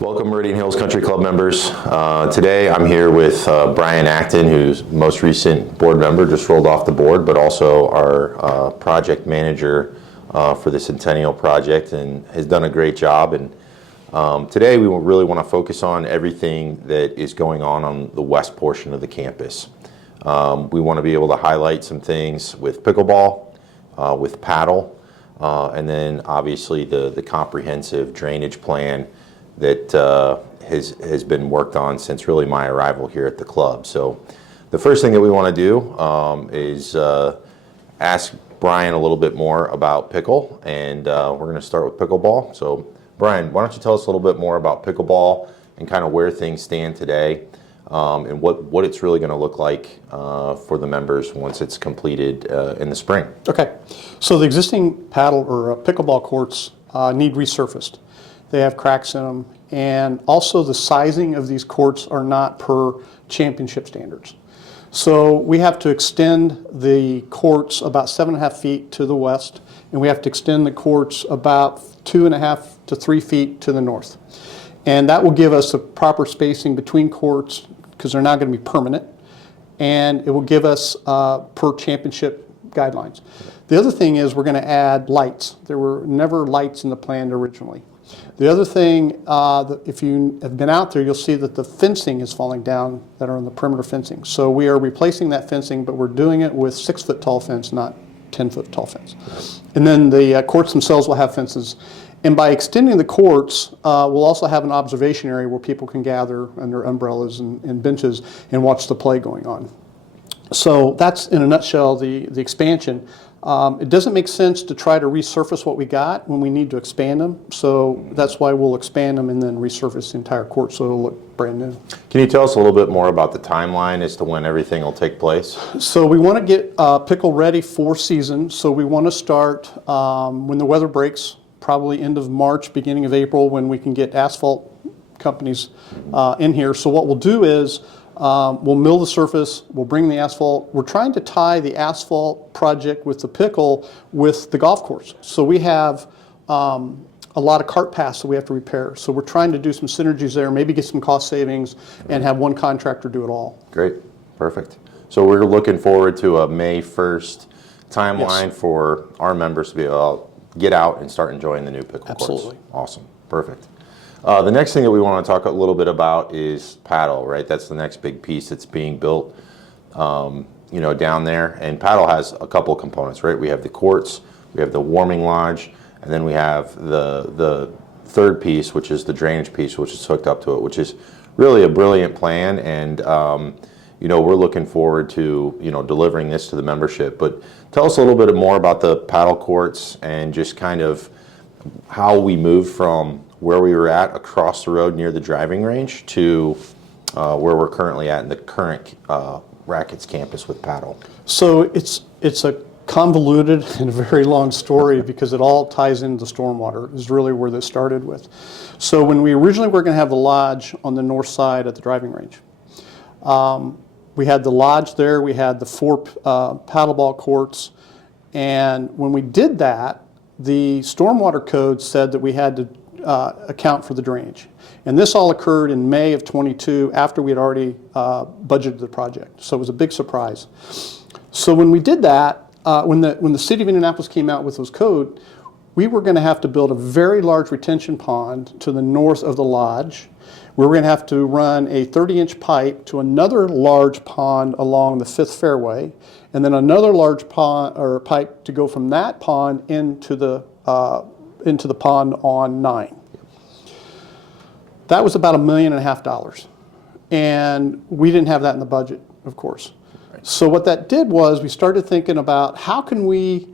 Welcome, Meridian Hills Country Club members. Today I'm here with Brian Acton, who's most recent board member, just rolled off the board, but also our project manager for the Centennial Project, and has done a great job. And today we really want to focus on everything that is going on the west portion of the campus. We want to be able to highlight some things with pickleball, with paddle, and then obviously the comprehensive drainage plan that has been worked on since really my arrival here at the club. So the first thing that we want to do is ask Brian a little bit more about pickle, and we're going to start with pickleball. So Brian, why don't you tell us a little bit more about pickleball and kind of where things stand today, and what it's really going to look like for the members once it's completed in the spring. Okay, so the existing paddle or pickleball courts need resurfaced. They have cracks in them, and also the sizing of these courts are not per championship standards. So we have to extend the courts about 7.5 feet to the west, and we have to extend the courts about 2.5 to 3 feet to the north. And that will give us a proper spacing between courts, because they're not going to be permanent, and it will give us per championship guidelines. The other thing is we're going to add lights. There were never lights in the plan originally. The other thing, if you have been out there, you'll see that the fencing is falling down that are on the perimeter fencing. So we are replacing that fencing, but we're doing it with 6-foot tall fence, not 10-foot tall fence. And then the courts themselves will have fences. And by extending the courts, we'll also have an observation area where people can gather under umbrellas and benches and watch the play going on. So that's, in a nutshell, the expansion. It doesn't make sense to try to resurface what we got when we need to expand them. So that's why we'll expand them and then resurface the entire court so it'll look brand new. Can you tell us a little bit more about the timeline as to when everything will take place? So we want to get pickle ready for season. So we want to start when the weather breaks, probably end of March, beginning of April, when we can get asphalt companies in here. So what we'll do is we'll mill the surface, we'll bring the asphalt. We're trying to tie the asphalt project with the pickle with the golf course. So we have a lot of cart paths that we have to repair. So we're trying to do some synergies there, maybe get some cost savings, and have one contractor do it all. Great, perfect. So we're looking forward to a May 1st timeline. Yes, for our members to be able to get out and start enjoying the new pickle course. Absolutely. Awesome, perfect. The next thing that we want to talk a little bit about is paddle, right? That's the next big piece that's being built, down there. And paddle has a couple of components, right? We have the courts, we have the warming lodge, and then we have the third piece, which is the drainage piece, which is hooked up to it, which is really a brilliant plan. And we're looking forward to delivering this to the membership. But tell us a little bit more about the paddle courts and just kind of how we moved from where we were at across the road near the driving range to where we're currently at in the current Rackets campus with paddle. So it's a convoluted and a very long story because it all ties into stormwater is really where this started with. So when we originally were going to have the lodge on the north side at the driving range, we had the lodge there, we had the 4 paddleball courts, and when we did that, the stormwater code said that we had to account for the drainage. And this all occurred in May of 22 after we had already budgeted the project. So it was a big surprise. So when we did that, when the city of Indianapolis came out with those code, we were going to have to build a very large retention pond to the north of the lodge. We were going to have to run a 30-inch pipe to another large pond along the 5th fairway, and then another large pond or pipe to go from that pond into the pond on 9. That was about $1.5 million. And we didn't have that in the budget, of course. Right. So what that did was we started thinking about how can we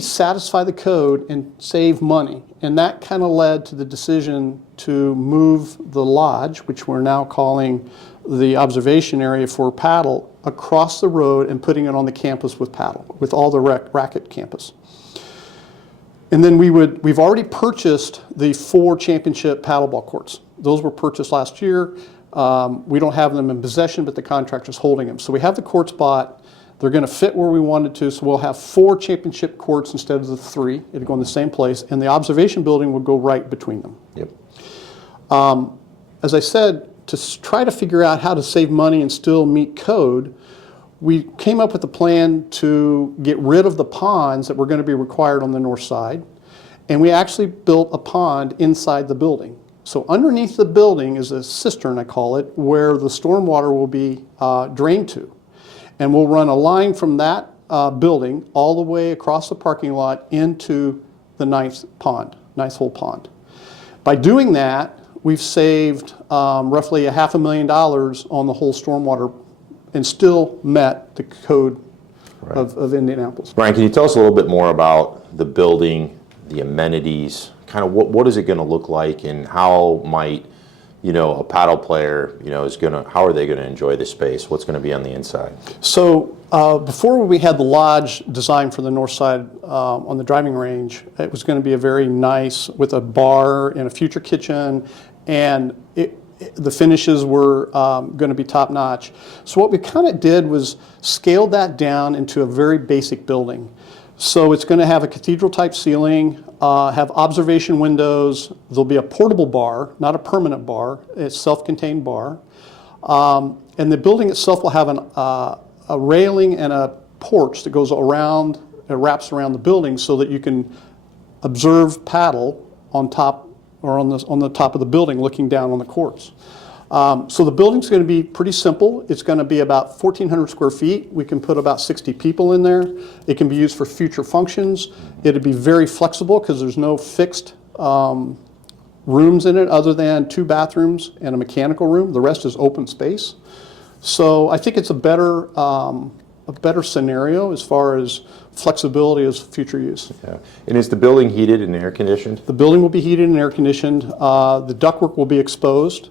satisfy the code and save money? And that kind of led to the decision to move the lodge, which we're now calling the observation area for paddle, across the road and putting it on the campus with paddle, with all the racquet campus. And then we've already purchased the 4 championship paddleball courts. Those were purchased last year. We don't have them in possession, but the contractor's holding them. So we have the courts bought. They're going to fit where we wanted to, so we'll have 4 championship courts instead of the 3. It'll go in the same place, and the observation building will go right between them. Yep. As I said, to try to figure out how to save money and still meet code, we came up with a plan to get rid of the ponds that were going to be required on the north side, and we actually built a pond inside the building. So underneath the building is a cistern, I call it, where the stormwater will be drained to. And we'll run a line from that building all the way across the parking lot into the ninth hole pond. By doing that, we've saved roughly $500,000 on the whole stormwater and still met the code of Indianapolis. Brian, can you tell us a little bit more about the building, the amenities, kind of what is it going to look like, and how might, a paddle player, how are they going to enjoy the space? What's going to be on the inside? So before we had the lodge designed for the north side on the driving range, it was going to be a very nice, with a bar and a future kitchen, and the finishes were going to be top notch. So what we kind of did was scaled that down into a very basic building. So it's going to have a cathedral type ceiling, have observation windows. There'll be a portable bar, not a permanent bar. It's a self-contained bar. And the building itself will have a railing and a porch that goes around, it wraps around the building so that you can observe paddle on top or on the top of the building looking down on the courts. So the building's going to be pretty simple. It's going to be about 1,400 square feet. We can put about 60 people in there. It can be used for future functions. It'll be very flexible because there's no fixed rooms in it other than 2 bathrooms and a mechanical room. The rest is open space. So I think it's a better scenario as far as flexibility as future use. Yeah. And is the building heated and air conditioned? The building will be heated and air conditioned. The ductwork will be exposed.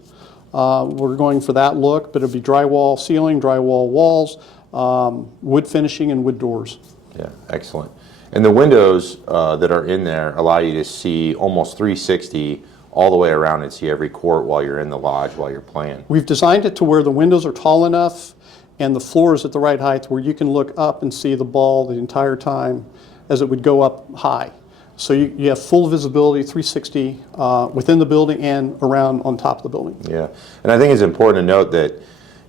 We're going for that look, but it'll be drywall ceiling, drywall walls, wood finishing, and wood doors. Yeah, excellent. And the windows that are in there allow you to see almost 360 all the way around and see every court while you're in the lodge, while you're playing. We've designed it to where the windows are tall enough and the floor is at the right height where you can look up and see the ball the entire time as it would go up high. So you have full visibility, 360, within the building and around on top of the building. Yeah, and I think it's important to note that,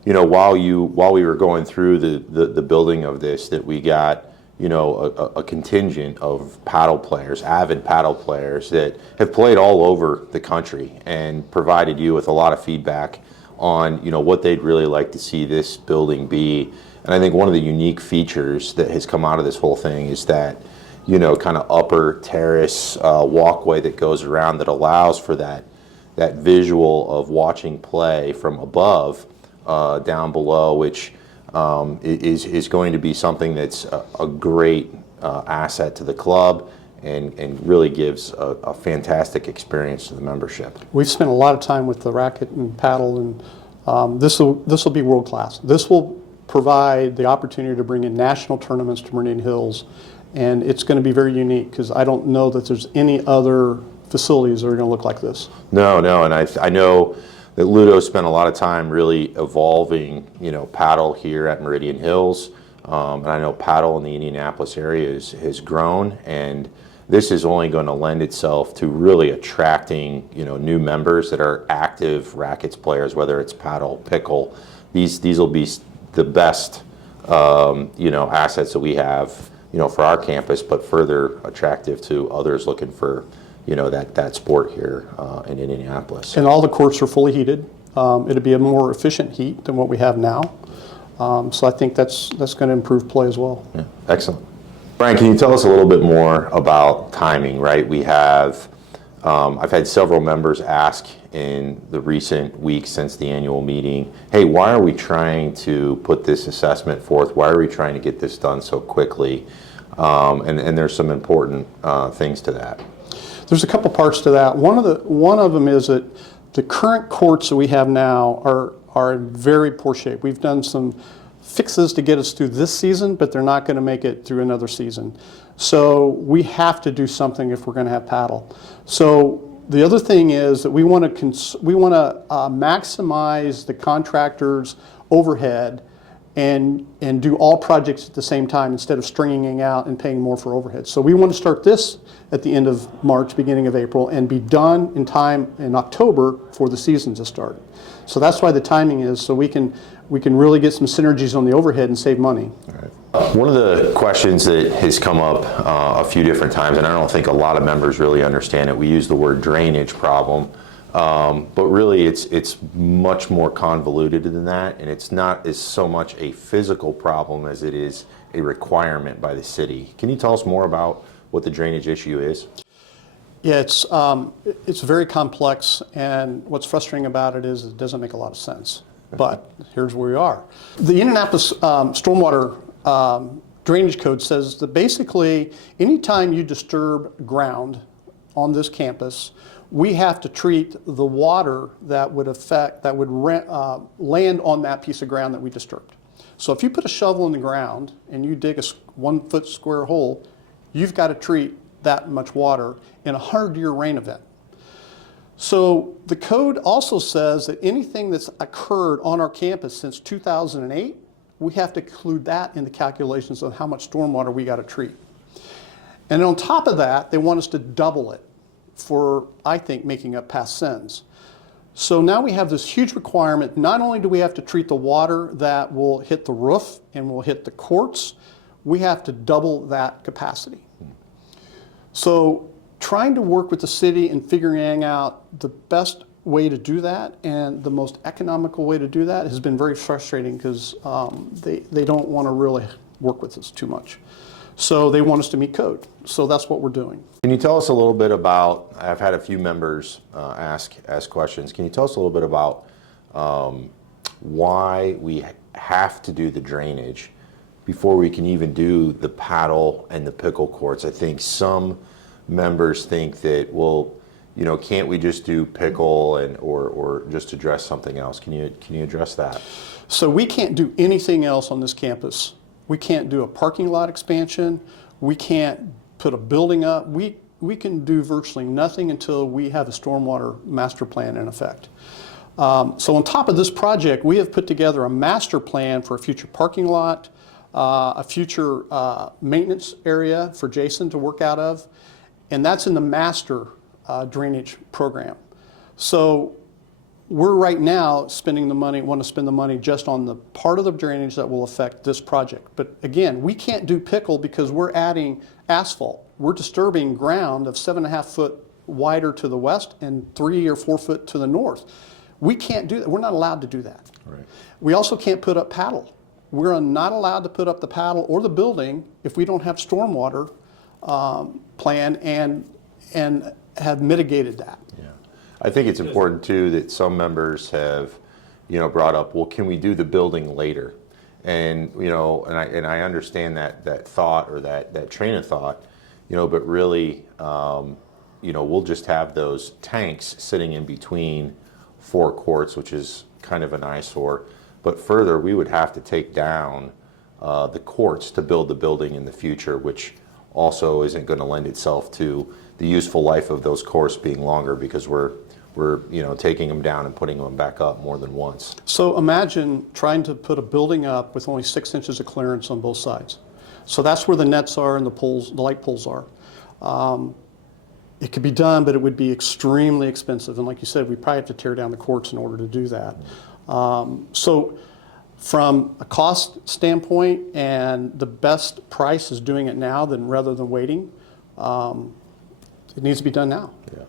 while we were going through the building of this, that we got, a contingent of paddle players, avid paddle players that have played all over the country and provided you with a lot of feedback on, what they'd really like to see this building be. And I think one of the unique features that has come out of this whole thing is that, kind of upper terrace walkway that goes around that allows for that visual of watching play from above down below, which is going to be something that's a great asset to the club and really gives a fantastic experience to the membership. We've spent a lot of time with the racquet and paddle, and this will be world class. This will provide the opportunity to bring in national tournaments to Meridian Hills, and it's going to be very unique because I don't know that there's any other facilities that are going to look like this. No, and I know that Ludo spent a lot of time really evolving, paddle here at Meridian Hills, and I know paddle in the Indianapolis area has grown, and this is only going to lend itself to really attracting, new members that are active rackets players, whether it's paddle, pickle. These will be the best, assets that we have, for our campus, but further attractive to others looking for, that sport here in Indianapolis. And all the courts are fully heated. It'll be a more efficient heat than what we have now. So I think that's going to improve play as well. Yeah, excellent. Brian, can you tell us a little bit more about timing, right? We have, I've had several members ask in the recent weeks since the annual meeting, hey, why are we trying to put this assessment forth? Why are we trying to get this done so quickly? And there's some important things to that. There's a couple parts to that. One of them is that the current courts that we have now are in very poor shape. We've done some fixes to get us through this season, but they're not going to make it through another season. So we have to do something if we're going to have paddle. So the other thing is that we want to maximize the contractor's overhead and do all projects at the same time instead of stringing out and paying more for overhead. So we want to start this at the end of March, beginning of April, and be done in time in October for the season to start. So that's why the timing is, so we can really get some synergies on the overhead and save money. One of the questions that has come up a few different times, and I don't think a lot of members really understand it, we use the word drainage problem, but really it's much more convoluted than that, and it's not as so much a physical problem as it is a requirement by the city. Can you tell us more about what the drainage issue is? Yeah, it's very complex, and what's frustrating about it is it doesn't make a lot of sense. But here's where we are. The Indianapolis stormwater drainage code says that basically anytime you disturb ground on this campus, we have to treat the water that would land on that piece of ground that we disturbed. So if you put a shovel in the ground and you dig a 1 foot square hole, you've got to treat that much water in a 100-year rain event. So the code also says that anything that's occurred on our campus since 2008, we have to include that in the calculations of how much stormwater we got to treat. And on top of that, they want us to double it for, I think, making up past sins. So now we have this huge requirement. Not only do we have to treat the water that will hit the roof and will hit the courts, we have to double that capacity. So trying to work with the city and figuring out the best way to do that and the most economical way to do that has been very frustrating because they don't want to really work with us too much. So they want us to meet code. So that's what we're doing. Can you tell us a little bit about, I've had a few members ask questions. Can you tell us a little bit about why we have to do the drainage before we can even do the paddle and the pickle courts? I think some members think that, well, you know, can't we just do pickle or just address something else? Can you address that? So we can't do anything else on this campus. We can't do a parking lot expansion. We can't put a building up. We can do virtually nothing until we have a stormwater master plan in effect. So on top of this project, we have put together a master plan for a future parking lot, a future maintenance area for Jason to work out of, and that's in the master drainage program. So we're right now spending the money, want to spend the money just on the part of the drainage that will affect this project. But again, we can't do pickle because we're adding asphalt. We're disturbing ground of 7.5 foot wider to the west and 3 or 4 foot to the north. We can't do that. We're not allowed to do that. Right. We also can't put up paddle. We're not allowed to put up the paddle or the building if we don't have stormwater plan and have mitigated that. Yeah. I think it's important too that some members have, you know, brought up, well, can we do the building later? And you know, and I understand that thought or that train of thought, you know, but really, you know, we'll just have those tanks sitting in between 4 courts, which is kind of an eyesore. But further, we would have to take down the courts to build the building in the future, which also isn't going to lend itself to the useful life of those courts being longer because we're you know, taking them down and putting them back up more than once. So imagine trying to put a building up with only 6 inches of clearance on both sides. So that's where the nets are and the poles, the light poles are. It could be done, but it would be extremely expensive. And like you said, we probably have to tear down the courts in order to do that. So from a cost standpoint, and the best price is doing it now rather than waiting. It needs to be done now. Yeah.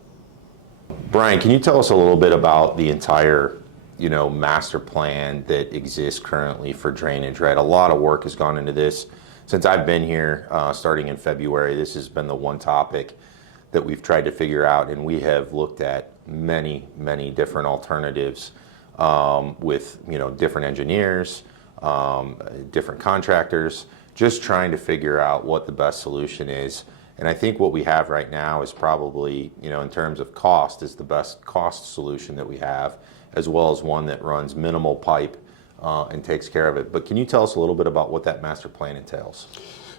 Brian, can you tell us a little bit about the entire, you know, master plan that exists currently for drainage, right? A lot of work has gone into this. Since I've been here, starting in February, this has been the one topic that we've tried to figure out, and we have looked at many, many different alternatives with, you know, different engineers, different contractors, just trying to figure out what the best solution is. And I think what we have right now is probably, you know, in terms of cost, is the best cost solution that we have, as well as one that runs minimal pipe and takes care of it. But can you tell us a little bit about what that master plan entails?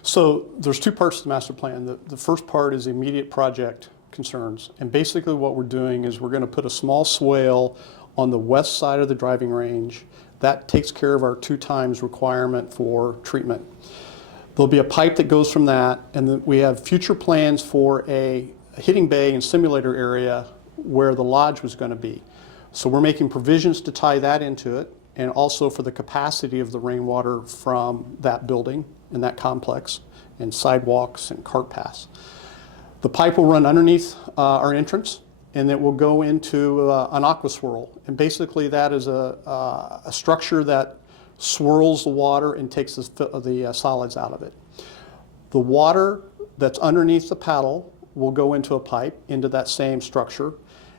So there's 2 parts to the master plan. The first part is immediate project concerns. And basically what we're doing is we're going to put a small swale on the west side of the driving range That takes care of our 2 times requirement for treatment. There'll be a pipe that goes from that, and then we have future plans for a hitting bay and simulator area where the lodge was going to be. So we're making provisions to tie that into it, and also for the capacity of the rainwater from that building and that complex, and sidewalks and cart paths. The pipe will run underneath our entrance, and it will go into an aqua swirl. And basically that is a structure that swirls the water and takes the solids out of it. The water that's underneath the paddle will go into a pipe into that same structure,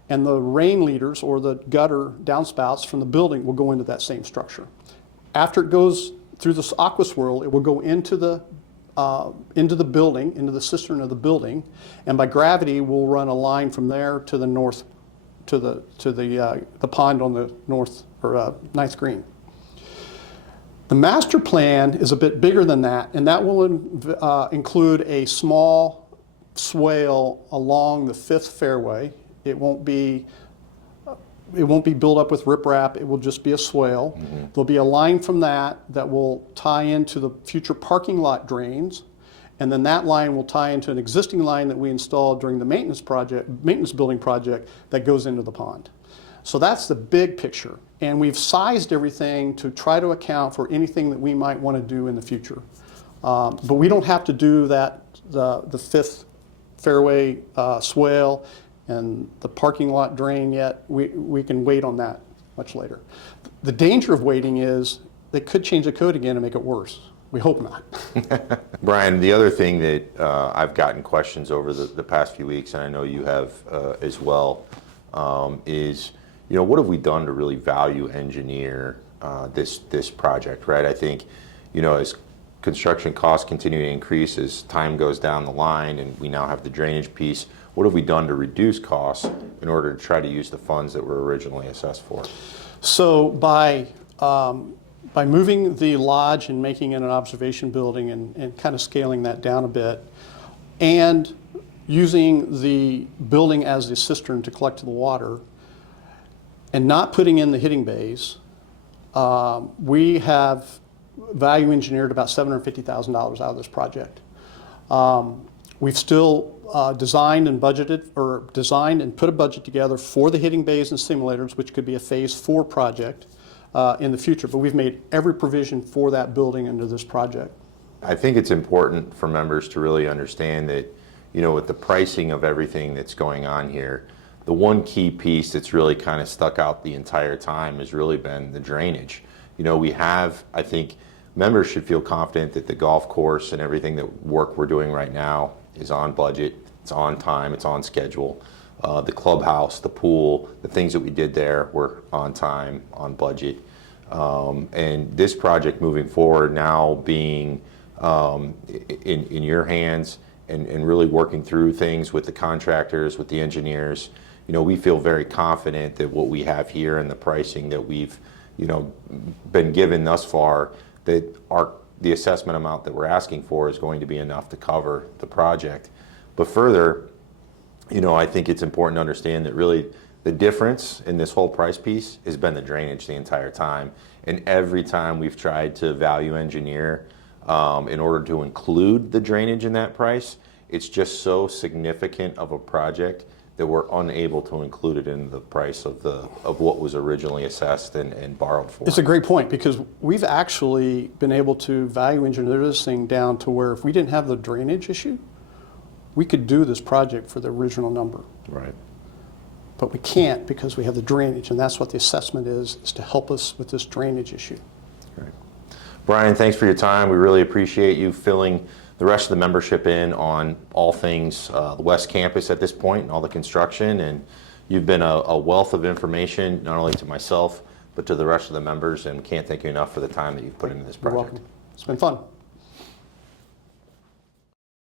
and the rain leaders or the gutter downspouts from the building will go into that same structure. After it goes through this aqua swirl, it will go into the building, into the cistern of the building, and by gravity we'll run a line from there to the north, to the pond on the north or ninth green. The master plan is a bit bigger than that, and that will include a small swale along the 5th fairway. It won't be built up with riprap. It will just be a swale. Mm-hmm. There'll be a line from that will tie into the future parking lot drains, and then that line will tie into an existing line that we installed during the maintenance building project that goes into the pond. So that's the big picture, and we've sized everything to try to account for anything that we might want to do in the future. But we don't have to do that, the 5th fairway swale and the parking lot drain yet. We can wait on that much later. The danger of waiting is they could change the code again and make it worse. We hope not. Brian, the other thing that I've gotten questions over the past few weeks, and I know you have as well, is, what have we done to really value engineer this project, right? I think, as construction costs continue to increase, as time goes down the line, and we now have the drainage piece, what have we done to reduce costs in order to try to use the funds that were originally assessed for? So by moving the lodge and making it an observation building and kind of scaling that down a bit, and using the building as the cistern to collect the water, and not putting in the hitting bays, we have value engineered about $750,000 out of this project. We've still designed and put a budget together for the hitting bays and simulators, which could be a phase 4 project in the future, but we've made every provision for that building under this project. I think it's important for members to really understand that, with the pricing of everything that's going on here, the one key piece that's really kind of stuck out the entire time has really been the drainage. I think members should feel confident that the golf course and everything that work we're doing right now is on budget, it's on time, it's on schedule. The clubhouse, the pool, the things that we did there were on time, on budget. And this project moving forward now being in your hands and really working through things with the contractors, with the engineers, we feel very confident that what we have here and the pricing that we've been given thus far, that the assessment amount that we're asking for is going to be enough to cover the project. But further, I think it's important to understand that really the difference in this whole price piece has been the drainage the entire time. And every time we've tried to value engineer in order to include the drainage in that price, it's just so significant of a project that we're unable to include it in the price of what was originally assessed and borrowed for. It's a great point, because we've actually been able to value engineer this thing down to where if we didn't have the drainage issue, we could do this project for the original number. Right. But we can't because we have the drainage, and that's what the assessment is to help us with this drainage issue. Right. Brian, thanks for your time. We really appreciate you filling the rest of the membership in on all things the West Campus at this point and all the construction. And you've been a wealth of information, not only to myself, but to the rest of the members, and can't thank you enough for the time that you've put into this project. You're welcome. It's been fun.